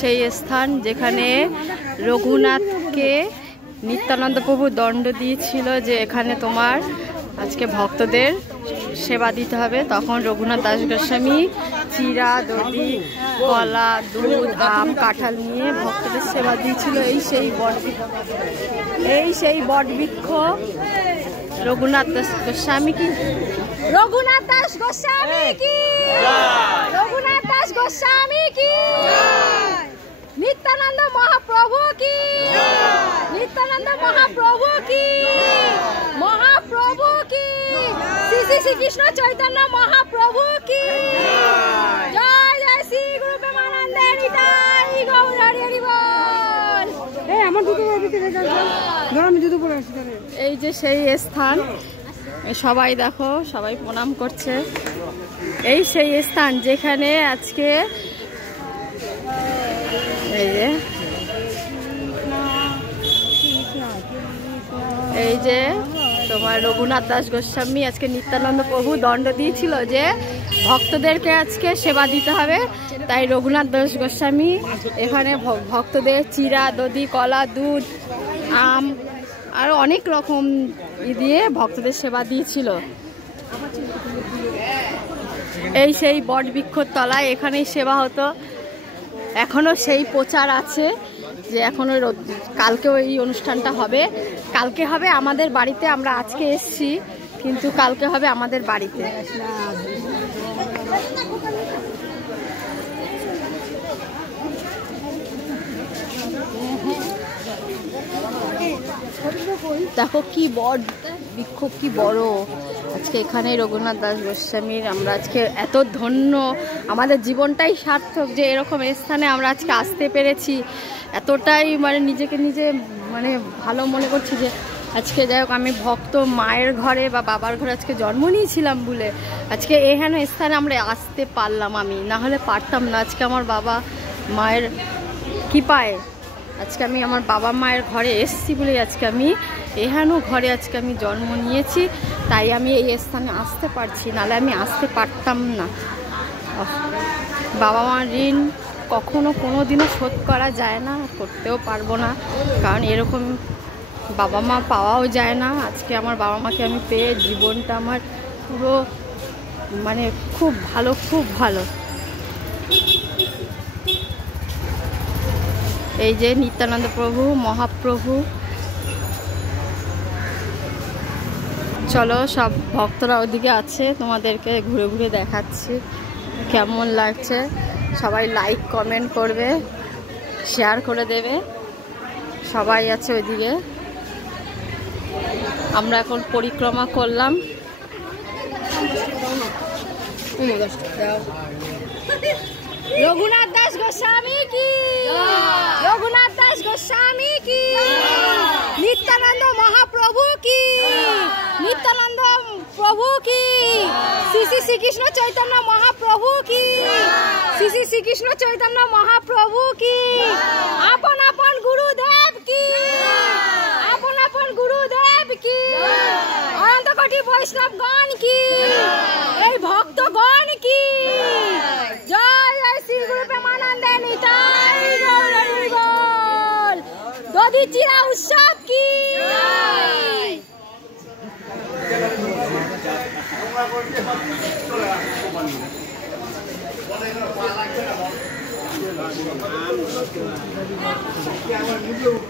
সেই স্থান যেখানে রঘুনাথকে নিত্যানন্দ প্রভু দণ্ড দিয়েছিল যে এখানে তোমার আজকে ভক্তদের সেবা দিতে হবে। তখন রঘুনাথ দাস গোস্বামী চিরা, দধি, কলা, দুধ, আম, কাঁঠাল নিয়ে ভক্তদের সেবা দিয়েছিল। এই সেই বটবৃক্ষ রঘুনাথ দাস গোস্বামী কি রঘুনাথ দাস গোস্বামী কি রঘুনাথ দাস গোস্বামী কি নিত্যানন্দ মহাপ্রভু কি নিত্যানন্দ মহাপ্রভু কি মহাপ্রভু কি শ্রী শ্রী শ্রীকৃষ্ণ চৈতন্য মহাপ্রভু কি জয় জয় শ্রী গুরু প্রেমানন্দে নিতাই গৌর হরি হরি বল। এই আমার দুটো আমি জুতো পরে আসি। এই যে সেই স্থান, সবাই দেখো, সবাই প্রণাম করছে। এই সেই স্থান যেখানে আজকে এই যে তোমার রঘুনাথ দাস গোস্বামী আজকে নিত্যানন্দ প্রভু দণ্ড দিয়েছিল যে ভক্তদেরকে আজকে সেবা দিতে হবে। তাই রঘুনাথ দাস গোস্বামী এখানে ভক্তদের চিরা, দধি, কলা, দুধ, আম আরো অনেক রকম দিয়ে ভক্তদের সেবা দিয়েছিল। এই সেই বট বৃক্ষর তলায় এখানেই সেবা হতো। এখনো সেই প্রচার আছে যে এখনো কালকেও এই অনুষ্ঠানটা হবে। কালকে হবে আমাদের বাড়িতে, আমরা আজকে এসছি কিন্তু কালকে হবে আমাদের বাড়িতে। দেখো কি বট বৃক্ষ, কি বড়। আজকে এখানে রঘুনাথ দাস গোস্বামীর আমরা আজকে এত ধন্য, আমাদের জীবনটাই সার্থক যে এরকম স্থানে আমরা আজকে আসতে পেরেছি। এতটাই মানে নিজেকে নিজে মানে ভালো মনে করছি যে আজকে যাই হোক আমি ভক্ত মায়ের ঘরে বা বাবার ঘরে আজকে জন্ম নিয়েছিলাম বলে আজকে এখানে স্থানে আমরা আসতে পারলাম। আমি না হলে পারতাম না। আজকে আমার বাবা মায়ের কৃপায় আজকে আমি আমার বাবা মায়ের ঘরে এসেছি বলে আজকে আমি এখানেও ঘরে আজকে আমি জন্ম নিয়েছি, তাই আমি এই স্থানে আসতে পারছি, নাহলে আমি আসতে পারতাম না। বাবা মার ঋণ কখনো কোনো দিনও শোধ করা যায় না, করতেও পারবো না, কারণ এরকম বাবা মা পাওয়াও যায় না। আজকে আমার বাবা মাকে আমি পেয়ে জীবনটা আমার পুরো মানে খুব ভালো, খুব ভালো। এই যে নিত্যানন্দ প্রভু মহাপ্রভু, চলো সব ভক্তরা ওদিকে আছে, তোমাদেরকে ঘুরে ঘুরে দেখাচ্ছি কেমন লাগছে। সবাই লাইক কমেন্ট করবে, শেয়ার করে দেবে। সবাই আছে ওইদিকে। আমরা এখন পরিক্রমা করলাম। রঘুনাথ দাস গোস্বামী কি রঘুনাথ দাস গোস্বামী কি নিত্যানন্দ মহাপ্রভু কি নিত্যানন্দ প্রভু কি শ্রী শ্রী শ্রীকৃষ্ণ চৈতন্য মহাপ্রভু কি শ্রী শ্রী শ্রীকৃষ্ণ চৈতন্য মহাপ্রভু কি আপন আপন গুরুদেব কি আপন আপন গুরুদেব কি অনন্ত কোটি বৈষ্ণবগণ কি এই ভক্তগণ কি জয় জয় শ্রী গুরু প্রেমানন্দে নিতাই গৌর হরি বল। দধি চিরা উৎসব কি